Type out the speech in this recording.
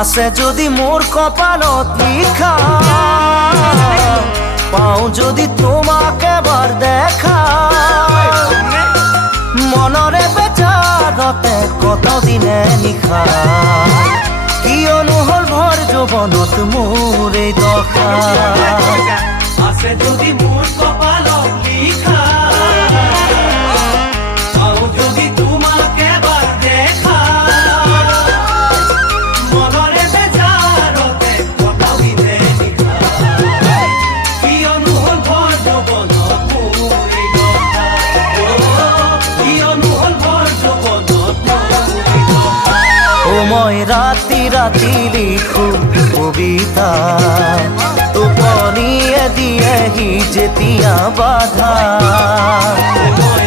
আছে যদি মোর কপালত লিখা, পাও যদি তোমাকে এবার দেখা, মনরে বেচারতে কত দিনে নিশা, কিয়নো হল ভৰ যৌৱনত মোৰ এই দশা। আছে যদি মোর কপালত লিখা, পাও যদি তোমাকে এবার দেখা, মনরে বেজারতে কত দিনে নিশা, কিয়নো হল ভর যৌৱনত মোৰ এই দশা, কিয়নো হল ভর যৌৱনত মোৰ এই দশা। ও মই ৰাতি ৰাতি লিখো কবিতা, টোপনিয়ে দিয়েহি যেতিয়া বাধা। মই